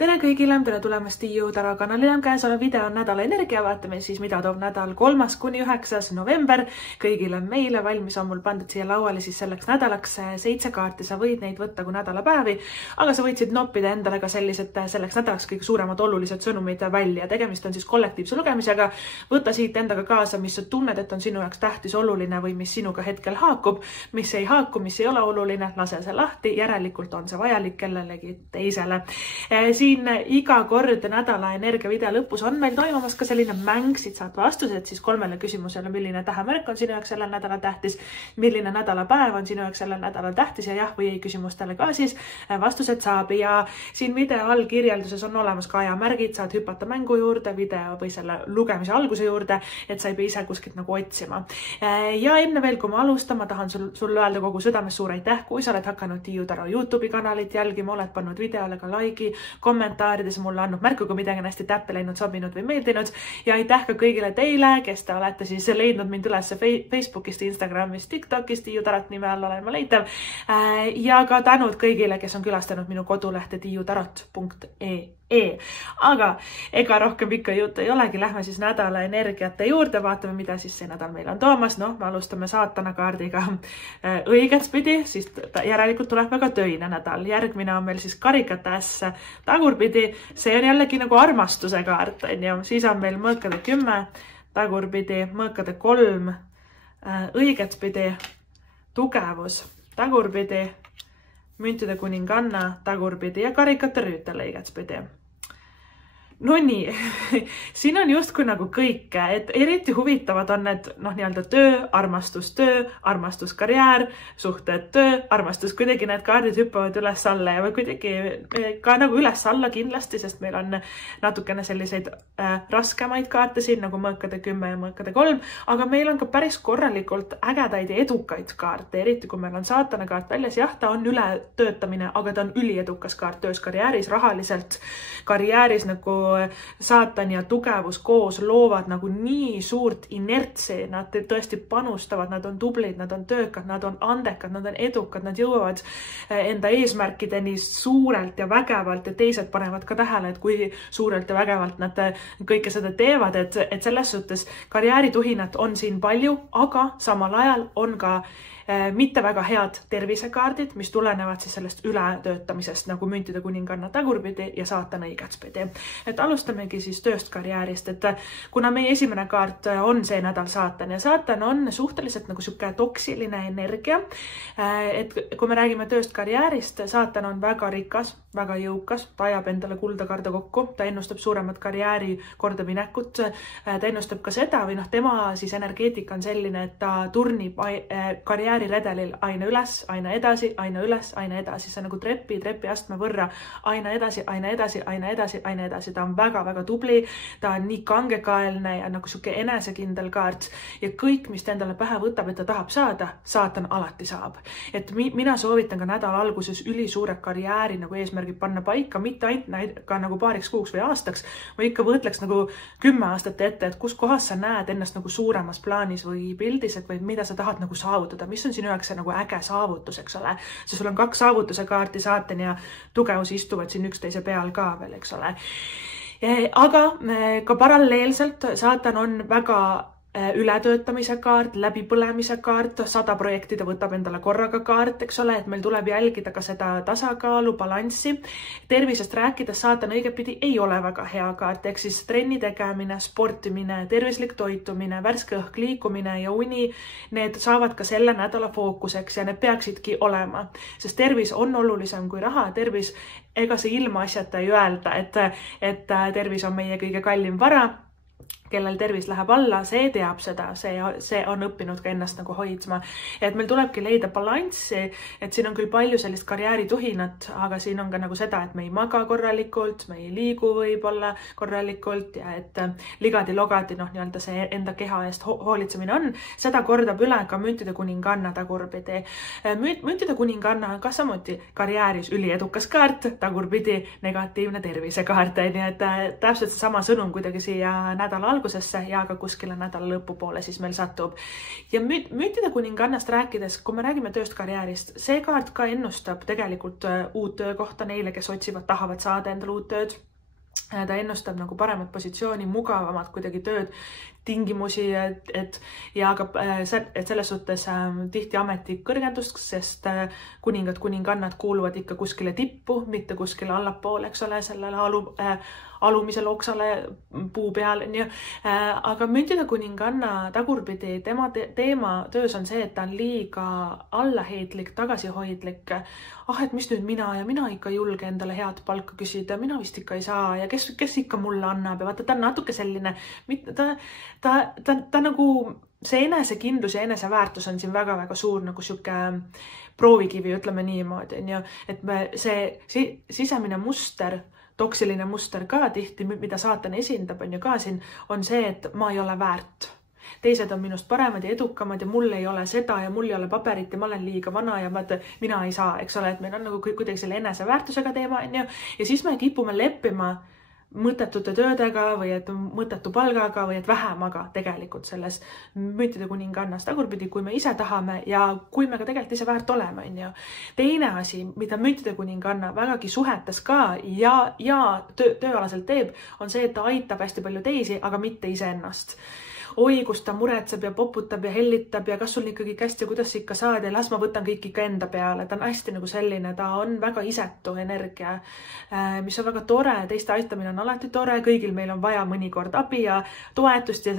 Tere kõigile, tere tulemast Tiiu Taro kanalile. Käesolev video on nädala energia. Vaatame siis, mida toob nädal 3.–9. november. Kõigile meile valmis on mul pandud siia lauale siis selleks nädalaks 7 kaarti. Sa võid neid võtta kui nädalapäevi, aga sa võidsid noppida endale ka sellised selleks nädalaks kõige suuremad olulised sõnumid välja. Tegemist on siis kollektiivse lugemisega. Võta siit endaga kaasa, mis sa tunned, et on sinu jaoks tähtis oluline või mis sinuga hetkel haakub, mis ei haaku, mis ei ole oluline. Lase see lahti, järelikult on see vajalik kellelegi teisele. Siin iga kord nädala energiavideo lõpus on meil toimumas ka selline mäng, siit saad vastused siis 3 küsimusele, milline tähemärk on sinu jaoks sellel nädalal tähtis, milline nädalapäev on sinu jaoks sellel nädalal tähtis ja jah või ei küsimustele ka siis vastused saab. Ja siin video all kirjelduses on olemas ka ajamärgid, saad hüpata mängu juurde, video või selle lugemise alguse juurde, et sa ei pea ise kuskilt nagu otsima. Ja enne veel, kui ma alustan, ma tahan sulle öelda kogu südames suur aitäh, kui sa oled hakanud Tiiu Taro YouTube'i kanalit jälgima, oled pannud videole ka like'i, kommentaarides mulle andnud märku, kui midagi on hästi täppi läinud, sobinud või meeldinud. Ja aitäh ka kõigile teile, kes te olete siis leidnud mind üles Facebookist, Instagramist, TikTokist, Tiiu Tarot nime all olen ma leitav. Ja ka tänud kõigile, kes on külastanud minu kodulehte tiiutarot.ee. Aga ega rohkem pikka juttu ei olegi, lähme siis nädala energiate juurde, vaatame, mida siis see nädal meil on toomas. No, me alustame saatana kaardiga õigespidi, siis järelikult tuleb väga töine nädal. Järgmine on meil siis karikate äss tagurpidi, see on jällegi nagu armastuse kaart, siis on meil mõõkade 10, tagurpidi, mõõkade 3, õigespidi, tugevus, tagurpidi, müntide kuninganna, tagurpidi ja karikate rüütel õigespidi. No nii, siin on justkui nagu kõike, et eriti huvitavad on need nii-öelda töö, armastus, karjäär, suhted, töö, armastus, kuidagi need kaardid hüppavad üles alla ja või kuidagi ka nagu üles alla kindlasti, sest meil on natukene selliseid raskemaid kaarte siin nagu mõõkade 10 ja mõõkade 3, aga meil on ka päris korralikult ägedaid ja edukaid kaarte, eriti kui meil on saatana kaart väljas. Jah, ta on ületöötamine, aga ta on üliedukas kaart töös, karjääris, rahaliselt, karjääris nagu saatan ja tugevus koos loovad nagu nii suurt inertsi, nad tõesti panustavad, nad on tublid, nad on töökad, nad on andekad, nad on edukad, nad jõuavad enda eesmärkideni suurelt ja vägevalt ja teised panevad ka tähele, et kui suurelt ja vägevalt nad kõike seda teevad, et selles suhtes karjäärituhinat on siin palju, aga samal ajal on ka mitte väga head tervisekaardid, mis tulenevad siis sellest ületöötamisest nagu müntide kuninganna tagurpidi ja saatan õigespidi. Et alustamegi siis tööst karjäärist, et kuna meie esimene kaart on see nädal saatan ja saatan on suhteliselt nagu siuke toksiline energia, et kui me räägime tööst karjäärist, saatan on väga rikas, väga jõukas, ta ajab endale kuldakarda kokku, ta ennustab suuremat karjääri kordaminekut, ta ennustab ka seda või tema siis energeetika on selline, et ta turnib karjääriredelil aina üles, aina edasi, aina üles, aina edasi. See on nagu trepi astme võrra aina edasi, aina edasi, aina edasi, aina edasi. Ta on väga-väga tubli, ta on nii kangekaelne ja nagu siuke enesekindel kaart ja kõik, mis ta endale pähe võtab, et ta tahab saada, saatan alati saab. Et mina soovitan ka nädala alguses ülisuure karjääri nagu eesmärgid panna paika, mitte ainult ka nagu paariks kuuks või aastaks, või ikka võtleks nagu 10 aastat ette, et kus kohas sa näed ennast nagu suuremas plaanis või pildis, et või mida sa tahad nagu saavutada, mis on sinu jaoks see nagu äge saavutus, eks ole. Sul on 2 saavutuse kaarti, saatan ja tugevus istuvad siin üksteise peal ka veel, eks ole. Aga ka paralleelselt saatan on väga ületöötamise kaart, läbipõlemise kaart, 100 projekti ta võtab endale korraga kaart, eks ole, et meil tuleb jälgida ka seda tasakaalu, balanssi. Tervisest rääkides saatan õigepidi ei ole väga hea kaart, ehk siis trenni tegemine, sportimine, tervislik toitumine, värske õhk, liikumine ja uni, need saavad ka selle nädala fookuseks ja need peaksidki olema, sest tervis on olulisem kui raha. Tervis, ega see ilmaasjata ei öelda, et tervis on meie kõige kallim vara. Kellel tervis läheb alla, see teab seda, see on õppinud ka ennast nagu hoidma. Et meil tulebki leida balanssi, et siin on küll palju sellist karjäärituhinat, aga siin on ka nagu seda, et me ei maga korralikult, me ei liigu võib-olla korralikult ja et ligadi-logadi nii-öelda see enda keha eest hoolitsemine on. Seda kordab üle ka müntide kuninganna tagurpidi. Müntide kuninganna on ka samuti karjääris üliedukas kaart, tagurpidi negatiivne tervisekaart. Nii et täpselt sama sõnum kuidagi siia nädala algusesse ja ka kuskile nädala lõpupoole siis meil satub. Ja müntide kuningannast rääkides, kui me räägime tööst karjäärist, see kaart ka ennustab tegelikult uut töökohta neile, kes otsivad, tahavad saada endale uut tööd. Ta ennustab nagu paremat positsiooni, mugavamat kuidagi tööd, tingimusi, et selles suhtes tihti ameti kõrgendust, sest kuningad, kuningannad kuuluvad ikka kuskile tippu, mitte kuskile allapoole, eks ole, sellele alumisele oksale puu peal. Aga müntide kuninganna tagurpidi, tema teema töös on see, et ta on liiga allaheidlik, tagasihoidlik. Et mis nüüd mina ikka julge endale head palka küsida, mina vist ikka ei saa ja kes ikka mulle annab ja vaata, ta on natuke selline, ta nagu see enesekindlus ja eneseväärtus on siin väga-väga suur nagu siuke proovikivi, ütleme niimoodi, et see sisemine muster, toksiline muster ka tihti, mida saatan esindab, on ju ka siin, on see, et ma ei ole väärt. Teised on minust paremad ja edukamad ja mul ei ole seda ja mul ei ole paberit ja ma olen liiga vana ja mina ei saa, eks ole, et meil on nagu kuidagi selle eneseväärtusega teema, on ju, ja siis me kipume leppima mõttetute töödega või et mõttetu palgaga või et vähemaga tegelikult selles müntide kuningannas tagurpidi, kui me ise tahame ja kui me ka tegelikult ise väärt oleme, on ju. Teine asi, mida müntide kuninganna vägagi suhetes ka ja tööalaselt teeb, on see, et ta aitab hästi palju teisi, aga mitte iseennast. Oi, kus ta muretseb ja poputab ja hellitab ja kas sul ikkagi kästi ja kuidas ikka saad ja las ma võtan kõik ikka enda peale. Ta on hästi nagu selline, ta on väga isetu energia, mis on väga tore. Teiste aitamine on alati tore, kõigil meil on vaja mõnikord abi ja toetust ja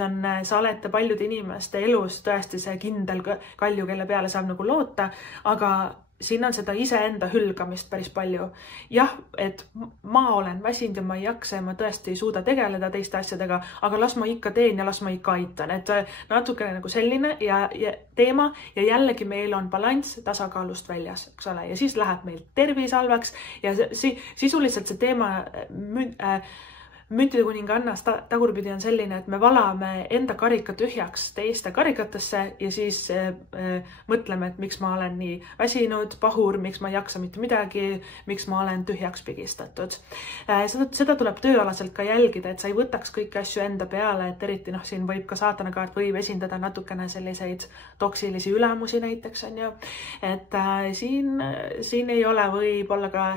sa olete paljude inimeste elus tõesti see kindel kalju, kelle peale saab nagu loota, aga siin on seda iseenda hülgamist päris palju. Jah, et ma olen väsinud ja ma ei jaksa ja ma tõesti ei suuda tegeleda teiste asjadega, aga las ma ikka teen ja las ma ikka aitan. Et natukene nagu selline ja teema ja jällegi meil on balanss tasakaalust väljas, eks ole, ja siis läheb meil tervis halvaks ja sisuliselt see teema müntide kuningannast tagurpidi on selline, et me valame enda karika tühjaks teiste karikatesse ja siis mõtleme, et miks ma olen nii väsinud, pahur, miks ma ei jaksa mitte midagi, miks ma olen tühjaks pigistatud. Seda tuleb tööalaselt ka jälgida, et sa ei võtaks kõiki asju enda peale, et eriti siin võib ka saatanakaart võib esindada natukene selliseid toksilisi ülemusi näiteks, on ju. Et siin ei ole võib-olla ka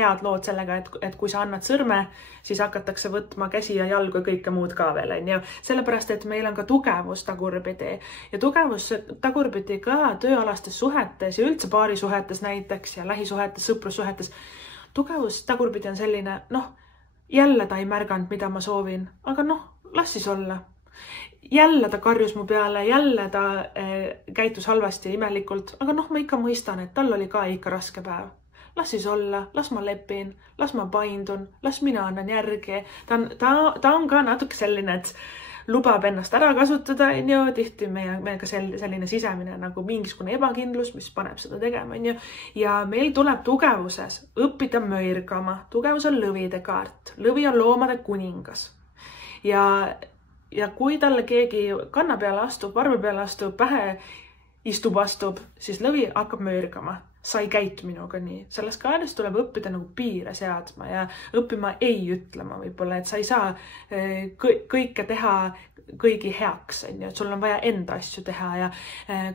head lood sellega, et kui sa annad sõrme, siis hakatakse võtma käsi ja jalgu ja kõike muud ka veel, on ju. Sellepärast, et meil on ka tugevus tagurpidi ja tugevus tagurpidi ka tööalastes suhetes ja üldse paarisuhetes näiteks ja lähisuhetes, sõprussuhetes. Tugevus tagurpidi on selline, jälle ta ei märganud, mida ma soovin, aga las siis olla. Jälle ta karjus mu peale, jälle ta käitus halvasti imelikult, aga ma ikka mõistan, et tal oli ka ikka raske päev. Las siis olla, las ma lepin, las ma paindun, las mina annan järgi. Ta on ka natuke selline, et lubab ennast ära kasutada, on ju, tihti meil ka selline sisemine nagu mingisugune ebakindlus, mis paneb seda tegema, on ju. Ja meil tuleb tugevuses õppida möirgama. Tugevus on lõvide kaart. Lõvi on loomade kuningas. Ja kui talle keegi kanna peale astub, varvi peale astub, pähe astub, siis lõvi hakkab möirgama. Sa ei käitu minuga nii. Selles kaardes tuleb õppida nagu piire seadma ja õppima ei ütlema võib-olla, et sa ei saa kõike teha kõigi heaks, on ju, et sul on vaja enda asju teha ja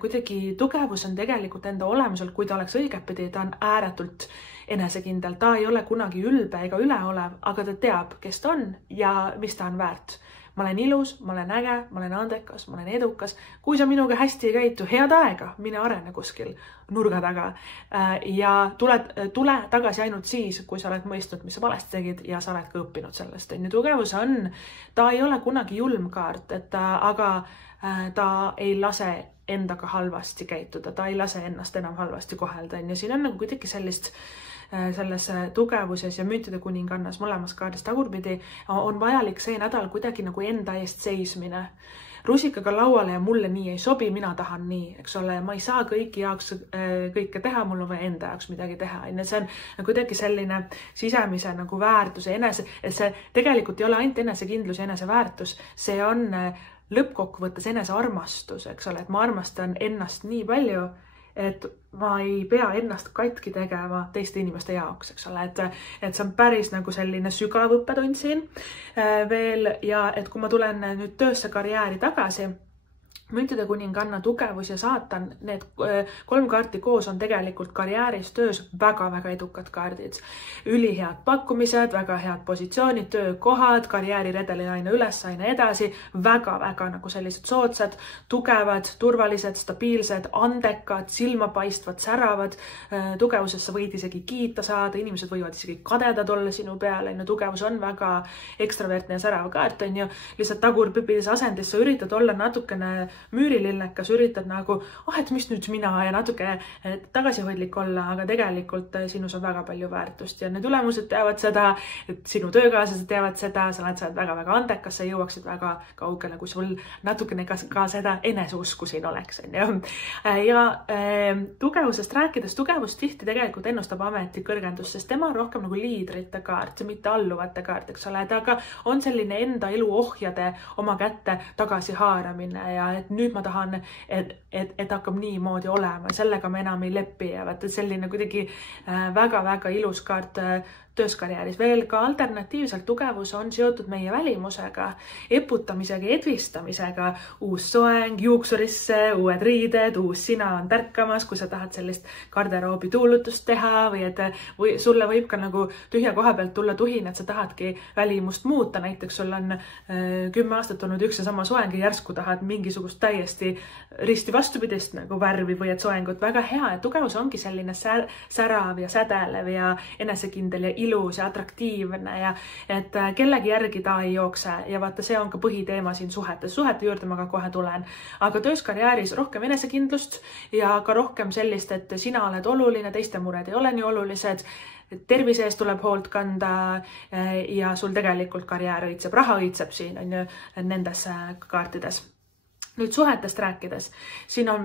kuidagi tugevus on tegelikult enda olemuselt, kui ta oleks õigepidi, ta on ääretult enesekindel, ta ei ole kunagi ülbe ega üleolev, aga ta teab, kes ta on ja mis ta on väärt. Ma olen ilus, ma olen äge, ma olen andekas, ma olen edukas. Kui sa minuga hästi ei käitu, head aega, mine arene kuskil nurga taga ja tule tagasi ainult siis, kui sa oled mõistnud, mis sa valesti tegid ja sa oled ka õppinud sellest. Tugevus on, ta ei ole kunagi julm kaart, aga ta ei lase endaga halvasti käituda, ta ei lase ennast enam halvasti kohelda. Ja siin on nagu kuidagi selles tugevuses ja müntide kuningannas mõlemas kaardis tagurpidi on vajalik see nädal kuidagi nagu enda eest seismine. Rusikaga lauale ja mulle nii ei sobi, mina tahan nii, eks ole, ma ei saa kõiki jaoks kõike teha, mul on vaja enda jaoks midagi teha. See on kuidagi selline sisemise nagu väärtuse, see tegelikult ei ole ainult enesekindlus ja eneseväärtus, see on lõppkokkuvõttes enesearmastus, eks ole, et ma armastan ennast nii palju, et ma ei pea ennast katki tegema teiste inimeste jaoks, eks ole, et see on päris nagu selline sügav õppetund siin veel ja et kui ma tulen nüüd töösse karjääri tagasi, müntide kuninganna, tugevus ja saatan, need 3 kaarti koos on tegelikult karjääris töös väga-väga edukad kaardid. Ülihead pakkumised, väga head positsioonid, töökohad, karjääriredeli aina üles, aina edasi, väga-väga nagu sellised soodsad, tugevad, turvalised, stabiilsed, andekad, silmapaistvad, säravad. Tugevusest sa võid isegi kiita saada, inimesed võivad isegi kadedad olla sinu peale. Tugevus on väga ekstravertne ja särav kaart, on ju. Lihtsalt tagurpüpides asendis sa üritad olla natukene müürilillekas, üritad nagu, et mis nüüd mina ja natuke tagasihoidlik olla, aga tegelikult sinus on väga palju väärtust ja need ülemused teavad seda, et sinu töökaaslased teavad seda, sa oled väga-väga andekas, sa jõuaksid väga kaugele, kui sul natukene ka seda eneseusku siin oleks. Ja tugevusest rääkides, tugevust tihti tegelikult ennustab ametikõrgendus, sest tema on rohkem nagu liidrite kaart, mitte alluvate kaart, eks ole, aga on selline enda elu ohjade oma kätte tagasi haaramine ja et nüüd ma tahan, et hakkab niimoodi olema, sellega me enam ei lepi ja vaata selline kuidagi väga-väga ilus kaart tööskarjääris. Veel ka alternatiivselt tugevus on seotud meie välimusega, eputamisega, edvistamisega, uus soeng juuksurisse, uued riided, uus sina on tärkamas, kui sa tahad sellist garderoobi tuulutust teha või sulle võib ka nagu tühja koha pealt tulla tuhin, et sa tahadki välimust muuta. Näiteks sul on 10 aastat olnud üks ja sama soeng ja järsku tahad mingisugust täiesti risti vastupidist nagu värvi või et soengut. Väga hea, et tugevus ongi selline särav ja sädelev ja enesekindel ja ilus ja atraktiivne ja et kellegi järgi ta ei jookse ja vaata, see on ka põhiteema siin suhetes. Suhete juurde ma ka kohe tulen. Aga tööskarjääris rohkem enesekindlust ja ka rohkem sellist, et sina oled oluline, teiste mured ei ole nii olulised, tervise eest tuleb hoolt kanda ja sul tegelikult karjäär õitseb, raha õitseb siin on ju nendes kaartides. Nüüd suhetest rääkides, siin on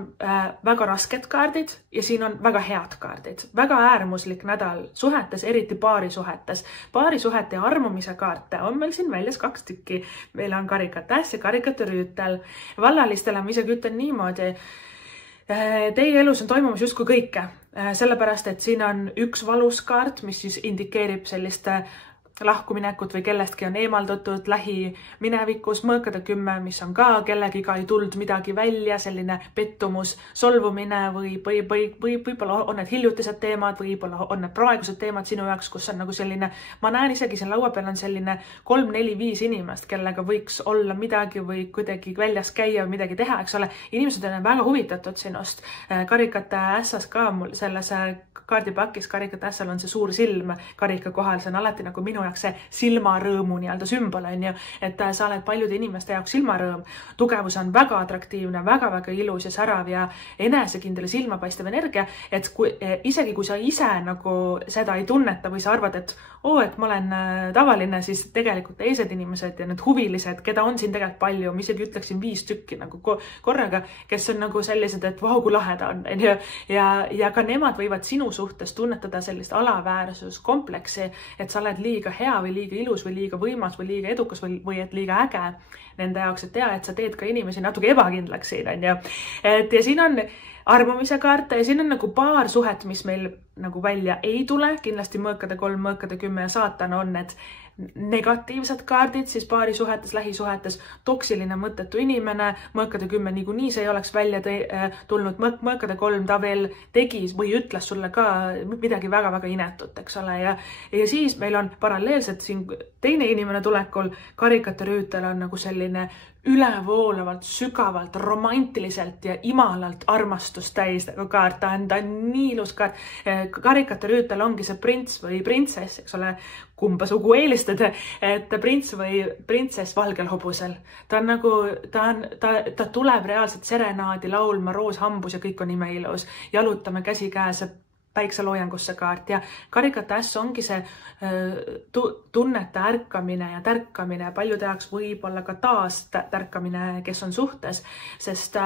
väga rasked kaardid ja siin on väga head kaardid. Väga äärmuslik nädal suhetes, eriti paarisuhetes. Paarisuhete ja armumise kaarte on meil siin väljas 2 tükki. Meil on karikate äss ja karikate rüütel. Vallalistele ma isegi ütlen niimoodi, teie elus on toimumas justkui kõike. Sellepärast, et siin on üks valus kaart, mis siis indikeerib sellist lahkuminekut või kellestki on eemaldatud lähiminevikus, mõõkade 10, mis on ka kellegiga ei tulnud midagi välja, selline pettumus, solvumine või võib-olla on need hiljutised teemad, võib-olla on need praegused teemad sinu jaoks, kus on nagu selline, ma näen isegi siin laua peal on selline 3, 4, 5 inimest, kellega võiks olla midagi või kuidagi väljas käia või midagi teha, eks ole. Inimesed on väga huvitatud sinust. Karikate ässas ka mul selles kaardipakis, karikate ässal on see suur silm karika kohal, see on alati nagu minu jaoks see silmarõõmu nii-öelda sümbol on ju, et sa oled paljude inimeste jaoks silmarõõm. Tugevus on väga atraktiivne, väga-väga ilus ja särav ja enesekindel ja silmapaistev energia, et isegi kui sa ise nagu seda ei tunneta või sa arvad, et ma olen tavaline, siis tegelikult teised inimesed ja need huvilised, keda on siin tegelikult palju, ma isegi ütleksin 5 tükki nagu korraga, kes on nagu sellised, et vau, kui laheda on. Ja ka nemad võivad sinu suhtes tunnetada sellist alaväärsuskompleksi, et sa oled liiga hea või liiga ilus või liiga võimas või liiga edukas või et liiga äge nende jaoks, et et sa teed ka inimesi natuke ebakindlaks siin on ju. Ja siin on armumise kaarte ja siin on nagu paar suhet, mis meil nagu välja ei tule. Kindlasti mõõkade 3, mõõkade 10 ja saatan on need negatiivsed kaardid, siis paari suhetes, lähisuhetes, toksiline mõttetu inimene, mõõkade 10 niikuinii see ei oleks välja tulnud, mõõkade 3 ta veel tegi või ütles sulle ka midagi väga-väga inetut, eks ole, ja siis meil on paralleelselt siin teine inimene tulekul, karikate rüütel on nagu selline ülevoolavalt, sügavalt, romantiliselt ja imalalt armastust täis nagu kaart, ta on nii ilus kaart. Karikate rüütel ongi see prints või printsess, eks ole, kumba sugu eelistad, et prints või printsess valgel hobusel. Ta on nagu, ta tuleb reaalselt serenaadi laulma, roos hambus ja kõik on imeilus. Jalutame käsikäes päikseloojangusse kaart ja karikate äss ongi see tunnete ärkamine ja tärkamine, paljude jaoks võib olla ka taas tärkamine, kes on suhtes, sest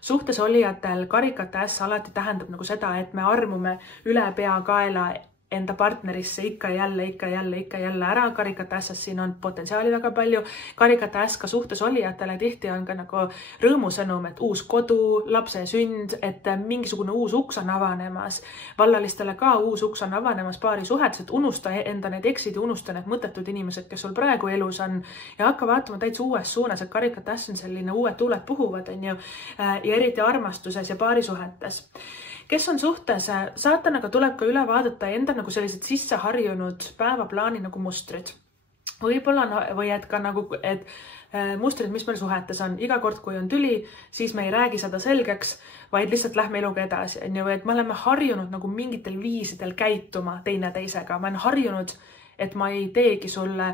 suhtes olijatel karikate äss alati tähendab nagu seda, et me armume üle pea kaela enda partnerisse ikka jälle ära. Karikatässas siin on potentsiaali väga palju. Karikatäss ka suhtes olijatele tihti on ka nagu rõõmusõnum, et uus kodu, lapse sünd, et mingisugune uus uks on avanemas. Vallalistele ka uus uks on avanemas paari suhetes, et unusta enda need eksid ja unusta need mõttetud inimesed, kes sul praegu elus on ja hakka vaatama täitsa uues suunas, et karikatäss on selline uued tuuled puhuvad, on ju, ja eriti armastuses ja paarisuhetes. Kes on suhtes, saatanaga tuleb ka üle vaadata enda nagu sellised sisse harjunud päevaplaani nagu mustrid. Võib-olla või et ka nagu, et mustrid, mis meil suhetes on. Iga kord, kui on tüli, siis me ei räägi seda selgeks, vaid lihtsalt lähme eluga edasi. Et me oleme harjunud nagu mingitel viisidel käituma teineteisega. Ma olen harjunud, et ma ei teegi sulle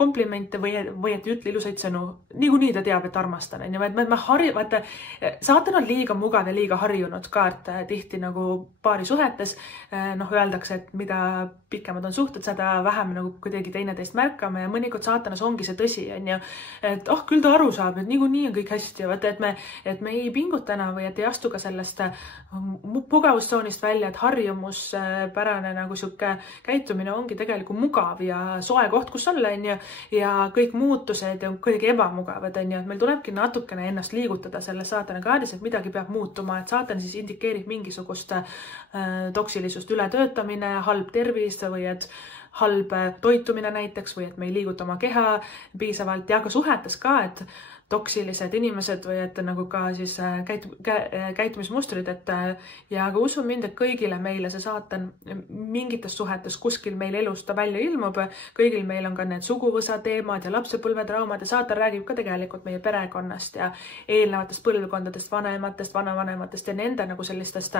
komplimente või et ütle ilusaid sõnu. Niikuinii ta teab, et armastan. Saatan on liiga mugav ja liiga harjunud kaart tihti nagu paari suhetes. Öeldakse, et mida pikemad on suhted, seda vähem nagu kuidagi teineteist märkame ja mõnikord saatanas ongi see tõsi. Et küll ta aru saab, et niikuinii on kõik hästi. Et me ei pinguta enam või et ei astu ka sellest mugavustsoonist välja, et harjumuspärane nagu siuke käitumine ongi tegelikult mugav ja soe koht, kus olla, ja kõik muutused ja kuidagi ebamugavad, on ju, et meil tulebki natukene ennast liigutada selles saatana kaardis, et midagi peab muutuma, et saatan siis indikeerib mingisugust toksilisust ületöötamine, halb tervis või et halb toitumine näiteks või et me ei liiguta oma keha piisavalt ja ka suhetes ka, et toksilised inimesed või et nagu ka siis käitumismustrid, ja aga usu mind, et kõigile meile see saatan mingites suhetes kuskil meil elus ta välja ilmub, kõigil meil on ka need suguvõsa teemad ja lapsepõlvetraumad ja saatan räägib ka tegelikult meie perekonnast ja eelnevatest põlvkondadest, vanematest, vanavanematest ja nende nagu sellistest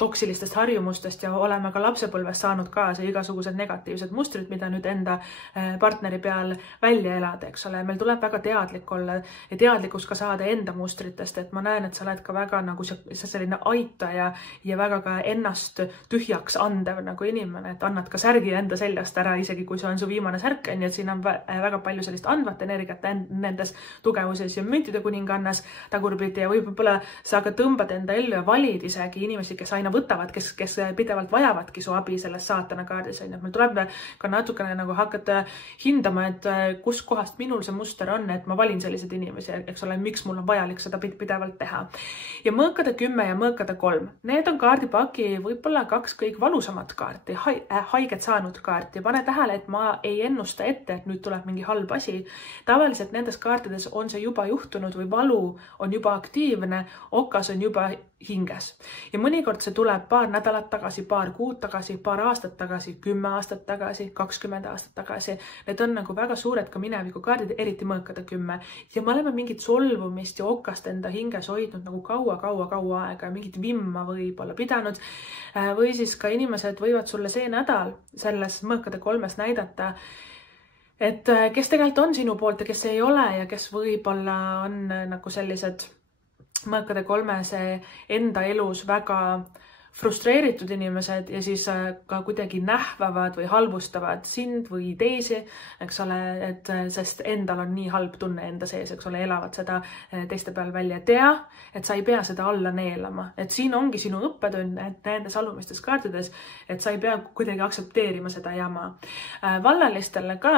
toksilistest harjumustest ja oleme ka lapsepõlves saanud kaasa igasugused negatiivsed mustrid, mida nüüd enda partneri peal välja elada, eks ole. Meil tuleb väga teadlik olla ja teadlikkus ka saada enda mustritest, et ma näen, et sa oled ka väga nagu selline aitaja ja väga ka ennast tühjaks andev nagu inimene, et annad ka särgi enda seljast ära, isegi kui see on su viimane särk, et siin on väga palju sellist andvat energiat nendes tugevuses ja müntide kuningannas tagurpidi ja võib-olla sa ka tõmbad enda ellu ja valid isegi inimesi, kes aina võtavad, kes pidevalt vajavadki su abi selles saatana kaardis. Meil tuleb ka natukene nagu hakata hindama, et kus kohast minul see muster on, et ma valin sellised inimesi, eks ole, miks mul on vajalik seda pidevalt teha. Ja mõõkade 10 ja mõõkade 3. Need on kaardipaki võib-olla 2 kõik valusamat kaarti, haiget saanud kaarti. Pane tähele, et ma ei ennusta ette, et nüüd tuleb mingi halb asi. Tavaliselt nendes kaartides on see juba juhtunud või valu on juba aktiivne, okas on juba hinges. Ja mõnikord see tuleb paar nädalat tagasi, paar kuud tagasi, paar aastat tagasi, 10 aastat tagasi, 20 aastat tagasi. Need on nagu väga suured ka mineviku kaardid, eriti mõõkade 10. Ja me oleme mingit solvumist ja okast enda hinges hoidnud nagu kaua aega ja mingit vimma võib-olla pidanud. Või siis ka inimesed võivad sulle see nädal selles mõõkade 3 näidata, et kes tegelikult on sinu poolt ja kes ei ole ja kes võib-olla on nagu sellised mõõkade 3 enda elus väga frustreeritud inimesed ja siis ka kuidagi nähvavad või halvustavad sind või teisi, eks ole, et sest endal on nii halb tunne enda sees, eks ole, elavad seda teiste peal välja. Tea, et sa ei pea seda alla neelama, et siin ongi sinu õppetund nendes alumistes kaartides, et sa ei pea kuidagi aksepteerima seda jama. Vallalistele ka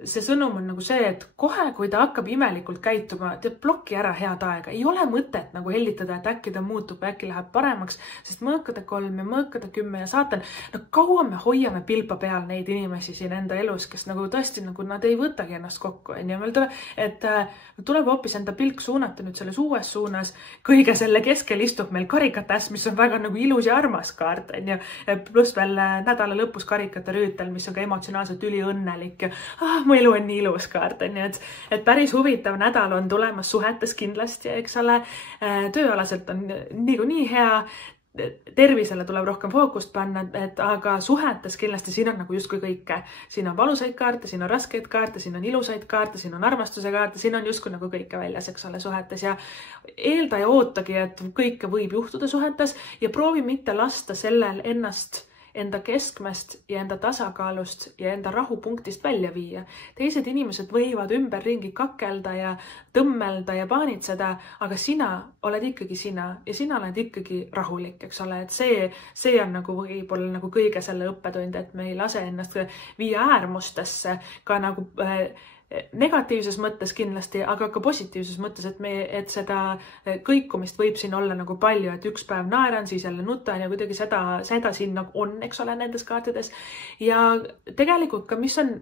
see sõnum on nagu see, et kohe, kui ta hakkab imelikult käituma, teeb ploki ära head aega. Ei ole mõtet nagu hellitada, et äkki ta muutub, äkki läheb paremaks, sest mõõkade 3 ja mõõkade 10 ja saatan, kaua me hoiame pilpa peal neid inimesi siin enda elus, kes nagu tõesti nagu nad ei võtagi ennast kokku. Meil tuleb hoopis enda pilk suunata nüüd selles uues suunas. Kõige selle keskel istub meil karikatäss, mis on väga nagu ilus ja armas kaart. Pluss veel nädala lõpus karikate rüütel, mis on ka emotsionaalselt üliõnnelik ja mu elu on nii ilus kaart, et päris huvitav nädal on tulemas suhetes kindlasti, eks ole, tööalaselt on nii hea, tervisele tuleb rohkem fookust panna, aga suhetes kindlasti siin on nagu justkui kõike. Siin on valusaid kaarte, siin on raskeid kaarte, siin on ilusaid kaarte, siin on armastuse kaarte, siin on justkui nagu kõike väljas, eks ole, suhetes ja eelda ja ootagi, et kõike võib juhtuda suhetes ja proovi mitte lasta sellel ennast enda keskmest ja enda tasakaalust ja enda rahupunktist välja viia. Teised inimesed võivad ümberringi kakelda ja tõmmelda ja paanitseda, aga sina oled ikkagi sina ja sina oled ikkagi rahulik, eks ole, et see on nagu võib-olla nagu kõige selle õppetund, et me ei lase ennast viia äärmustesse ka nagu negatiivses mõttes kindlasti, aga ka positiivses mõttes, et seda kõikumist võib siin olla nagu palju, et üks päev naeran, siis jälle nutan ja kuidagi seda siin nagu on, eks ole, nendes kaartides. Ja tegelikult ka, mis on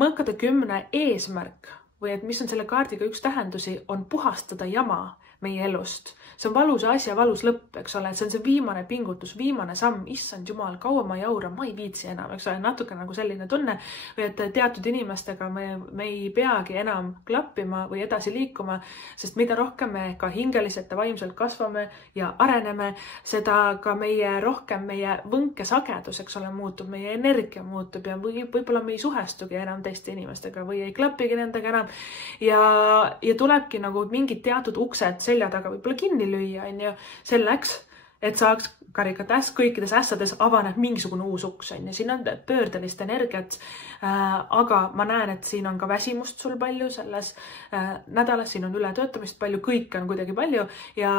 mõõkade 10 eesmärk või et mis on selle kaardiga üks tähendusi, on puhastada jama meie elust. See on valus asja, valus lõpp, eks ole, et see on see viimane pingutus, viimane samm, issand jumal, kaua ma jauran, ma ei viitsi enam, eks ole, natuke nagu selline tunne, või et teatud inimestega me ei peagi enam klappima või edasi liikuma, sest mida rohkem me ka hingeliselt ja vaimselt kasvame ja areneme, seda ka rohkem meie võnkesagedus, eks ole, muutub, meie energia muutub ja võib-olla me ei suhestugi enam teiste inimestega või ei klappigi nendega enam ja tulebki nagu mingid teatud uksed selja taga võib-olla kinni lüüa, on ju, selleks, et saaks karikatäs, kõikides ässades avaneb mingisugune uus uks, on ju, siin on pöördelist energiat, aga ma näen, et siin on ka väsimust sul palju selles nädalas, siin on ületöötamist palju, kõike on kuidagi palju ja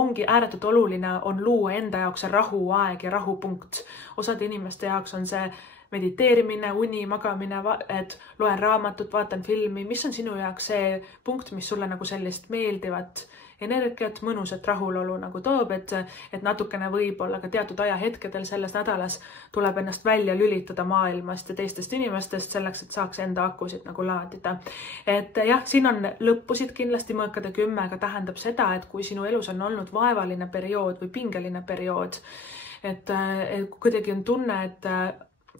ongi ääretult oluline on luua enda jaoks see rahuaeg ja rahupunkt. Osade inimeste jaoks on see mediteerimine, uni, magamine, et loen raamatut, vaatan filmi, mis on sinu jaoks see punkt, mis sulle nagu sellist meeldivat energiat, mõnusat rahulolu nagu toob, et natukene võib-olla ka teatud ajahetkedel selles nädalas tuleb ennast välja lülitada maailmast ja teistest inimestest selleks, et saaks enda akusid nagu laadida. Et jah, siin on lõppusid kindlasti mõõkade 10, aga tähendab seda, et kui sinu elus on olnud vaevaline periood või pingeline periood, et kuidagi on tunne, et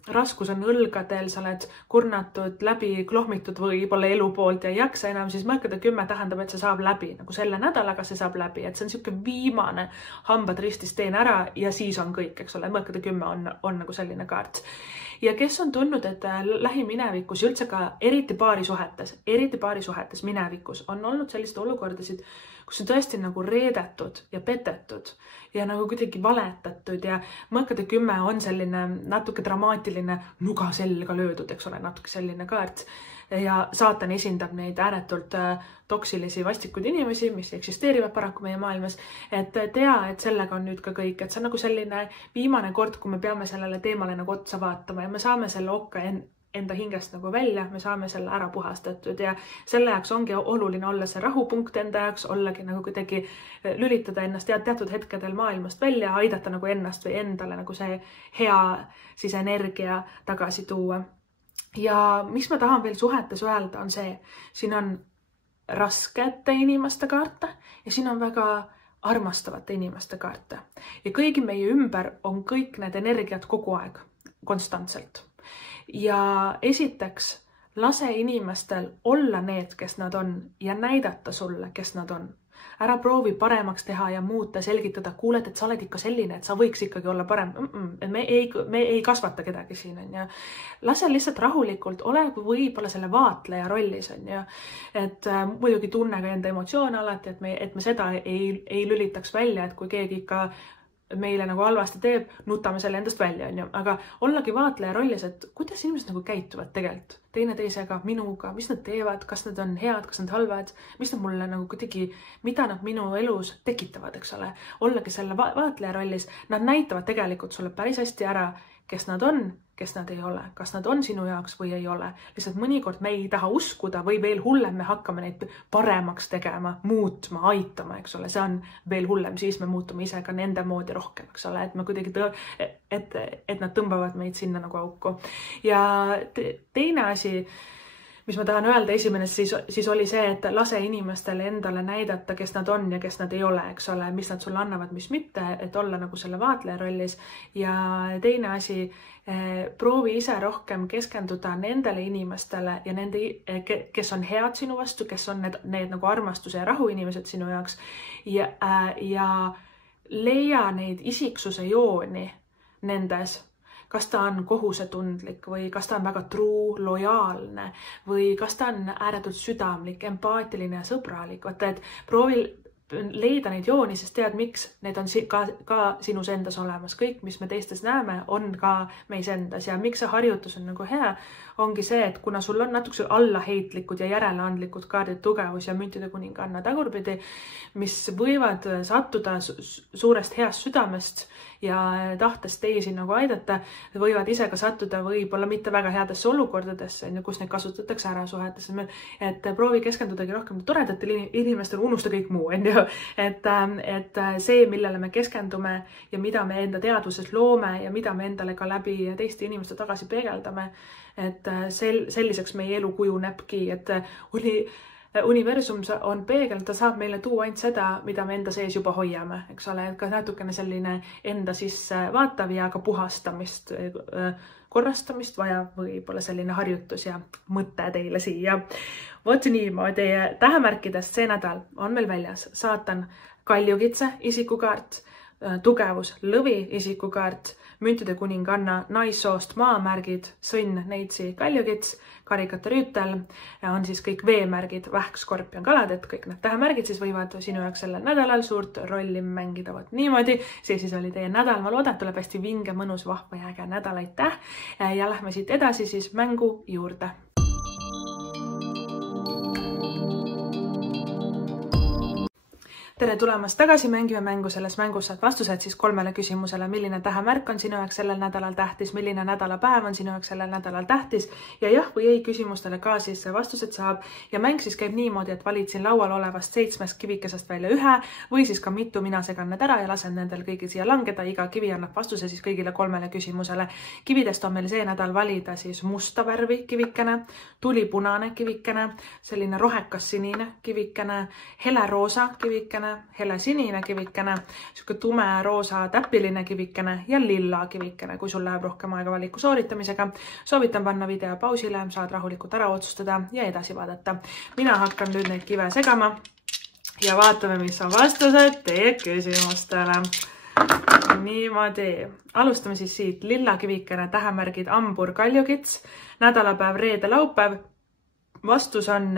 raskus on õlgadel, sa oled kurnatud, läbi klohmitud või võib-olla elu poolt ja ei jaksa enam, siis mõõkade 10 tähendab, et see saab läbi, nagu selle nädalaga see saab läbi, et see on niisugune viimane hambad ristis teen ära ja siis on kõik, eks ole, mõõkade 10 on nagu selline kaart. Ja kes on tundnud, et lähiminevikus ja üldse ka eriti paarisuhetes minevikus on olnud sellised olukordasid, kus on tõesti nagu reedetud ja petetud ja nagu kuidagi valetatud ja mõõkade 10 on selline natuke dramaatiline nuga selga löödud, eks ole, natuke selline kaart. Ja saatan esindab neid ääretult toksilisi vastikuid inimesi, mis eksisteerivad paraku meie maailmas, et tea, et sellega on nüüd ka kõik, et see on nagu selline viimane kord, kui me peame sellele teemale nagu otsa vaatama ja me saame selle okka enda hingest nagu välja, me saame selle ära puhastatud ja selle jaoks ongi oluline olla see rahupunkt enda jaoks, ollagi nagu kuidagi lülitada ennast teatud hetkedel maailmast välja, aidata nagu ennast või endale nagu see hea siis energia tagasi tuua. Ja mis ma tahan veel suhetes öelda on see, siin on raskete inimeste kaarte ja siin on väga armastavate inimeste kaarte. Ja kõigi meie ümber on kõik need energiat kogu aeg, konstantselt. Ja esiteks, lase inimestel olla need, kes nad on ja näidata sulle, kes nad on. Ära proovi paremaks teha ja muuta, selgitada, kuuled, et sa oled ikka selline, et sa võiks ikkagi olla parem. Me ei kasvata kedagi siin, on ju. Lase lihtsalt rahulikult, ole võib-olla selle vaatleja rollis, on ju. Et muidugi tunne ka enda emotsioone alati, et me seda ei lülitaks välja, et kui keegi ikka meile nagu halvasti teeb, nutame selle endast välja, on ju. Aga ollagi vaatleja rollis, et kuidas inimesed nagu käituvad tegelikult teineteisega, minuga, mis nad teevad, kas nad on head, kas nad halvad, mis nad mulle nagu kuidagi, mida nad minu elus tekitavad, eks ole. Ollagi selle vaatleja rollis, nad näitavad tegelikult sulle päris hästi ära, kes nad on, kes nad ei ole, kas nad on sinu jaoks või ei ole. Lihtsalt mõnikord me ei taha uskuda või veel hullem, me hakkame neid paremaks tegema, muutma, aitama, eks ole. See on veel hullem, siis me muutume ise ka nende moodi rohkem, eks ole, et me kuidagi et nad tõmbavad meid sinna nagu auku. Ja teine asi, mis ma tahan öelda esimene, siis oli see, et lase inimestele endale näidata, kes nad on ja kes nad ei ole, eks ole, mis nad sulle annavad, mis mitte, et olla nagu selle vaatleja rollis. Ja teine asi, proovi ise rohkem keskenduda nendele inimestele ja nende, kes on head sinu vastu, kes on need nagu armastuse ja rahu inimesed sinu jaoks ja leia neid isiksuse jooni nendes. Kas ta on kohusetundlik või kas ta on väga truu, lojaalne või kas ta on ääretult südamlik, empaatiline ja sõbralik. Vaata, et leida neid jooni, sest tead, miks need on ka sinus endas olemas. Kõik, mis me teistes näeme, on ka meis endas ja miks see harjutus on nagu hea, ongi see, et kuna sul on natukese allaheitlikud ja järeleandlikud kaardid tugevus ja müntide kuninganna tagurpidi, mis võivad sattuda suurest heast südamest ja tahtest teisi nagu aidata, võivad ise ka sattuda võib-olla mitte väga headesse olukordadesse, kus neid kasutatakse ära suhetes. Et proovi keskendudagi rohkem toredatele inimestele, unusta kõik muu, et see, millele me keskendume ja mida me enda teadvuses loome ja mida me endale ka läbi teiste inimeste tagasi peegeldame, et selliseks meie elu kujunebki, et universum on peegel, ta saab meile tuua ainult seda, mida me enda sees juba hoiame, eks ole, et ka natukene selline enda sisse vaatav ja ka puhastamist, korrastamist vaja võib-olla selline harjutus ja mõte teile siia. Vot niimoodi tähemärkidest see nädal on meil väljas saatan kaljukitse isikukaart, tugevus lõvi isikukaart, müntide kuninganna naissoost maamärgid, sõnn, neitsi, kaljukits, karikate rüütel on siis kõik veemärgid, vähk, skorpion, kalad, et kõik need tähemärgid siis võivad sinu jaoks sellel nädalal suurt rolli mängida. Vot niimoodi, see siis oli teie nädal. Ma loodan, et tuleb hästi vinge, mõnus, vahva ja äge nädal. Aitäh! Ja lähme siit edasi siis mängu juurde. Tere tulemast tagasi, mängime mängu. Selles mängus saad vastused siis 3 küsimusele, milline tähemärk on sinu jaoks sellel nädalal tähtis, milline nädalapäev on sinu jaoks sellel nädalal tähtis ja jah või ei küsimustele ka siis vastused saab. Ja mäng siis käib niimoodi, et valid siin laual olevast 7 kivikesest välja ühe või siis ka mitu, mina segan need ära ja lasen nendel kõigil siia langeda. Iga kivi annab vastuse siis kõigile 3 küsimusele. Kividest on meil see nädal valida siis musta värvi kivikene, tulipunane kivikene, selline rohekas sinine kivikene, heleroosa kivikene, hele sinine kivikene, siuke tume roosa täpiline kivikene ja lilla kivikene. Kui sul läheb rohkem aega valiku sooritamisega, soovitan panna video pausile, saad rahulikult ära otsustada ja edasi vaadata. Mina hakkan nüüd neid kive segama ja vaatame, mis on vastused teie küsimustele. Niimoodi. Alustame siis siit. Lilla kivikene, tähemärgid ambur, kaljukits, nädalapäev, reede, laupäev. Vastus on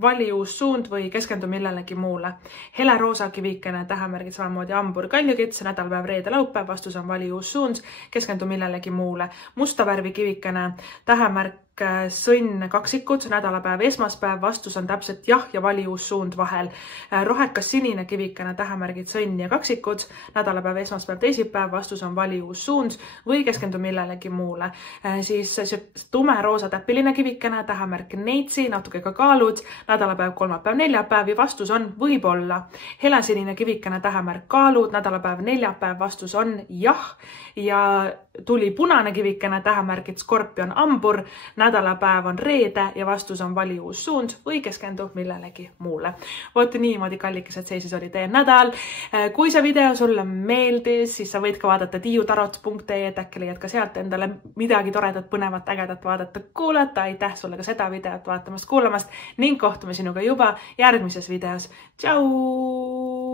vali uus suund või keskendu millelegi muule. Hele roosa kivikene, tähemärgid samamoodi ambur, kaljukits, nädalpäev, reede, laupäev. Vastus on vali uus suund, keskendu millelegi muule. Musta värvi kivikene, tähemärk sõnn, kaksikud, nädalapäev, esmaspäev. Vastus on täpselt jah ja vali uus suund vahel. Rohekas sinine kivikene, tähemärgid sõnn ja kaksikud, nädalapäev, esmaspäev, teisipäev. Vastus on vali uus suund või keskendu millelegi muule. Siis tume roosa täpiline kivikene, tähemärk neitsi, natuke ka kaalud, nädalapäev, kolmapäev, neljapäev ja vastus on võib-olla. Helesinine kivikene, tähemärk kaalud, nädalapäev, neljapäev. Vastus on jah ja tuli punane kivikene, tähemärgid skorpion, ambur, nädalapäev on reede ja vastus on vali uus suund või keskendu millelegi muule. Vot niimoodi, kallikesed, see siis oli teie nädal. Kui see video sulle meeldis, siis sa võid ka vaadata tiiutarot.ee, et äkki leiad ka sealt endale midagi toredat, põnevat, ägedat vaadata, kuulata. Aitäh sulle ka seda videot vaatamast, kuulamast ning kohtume sinuga juba järgmises videos. Tšau!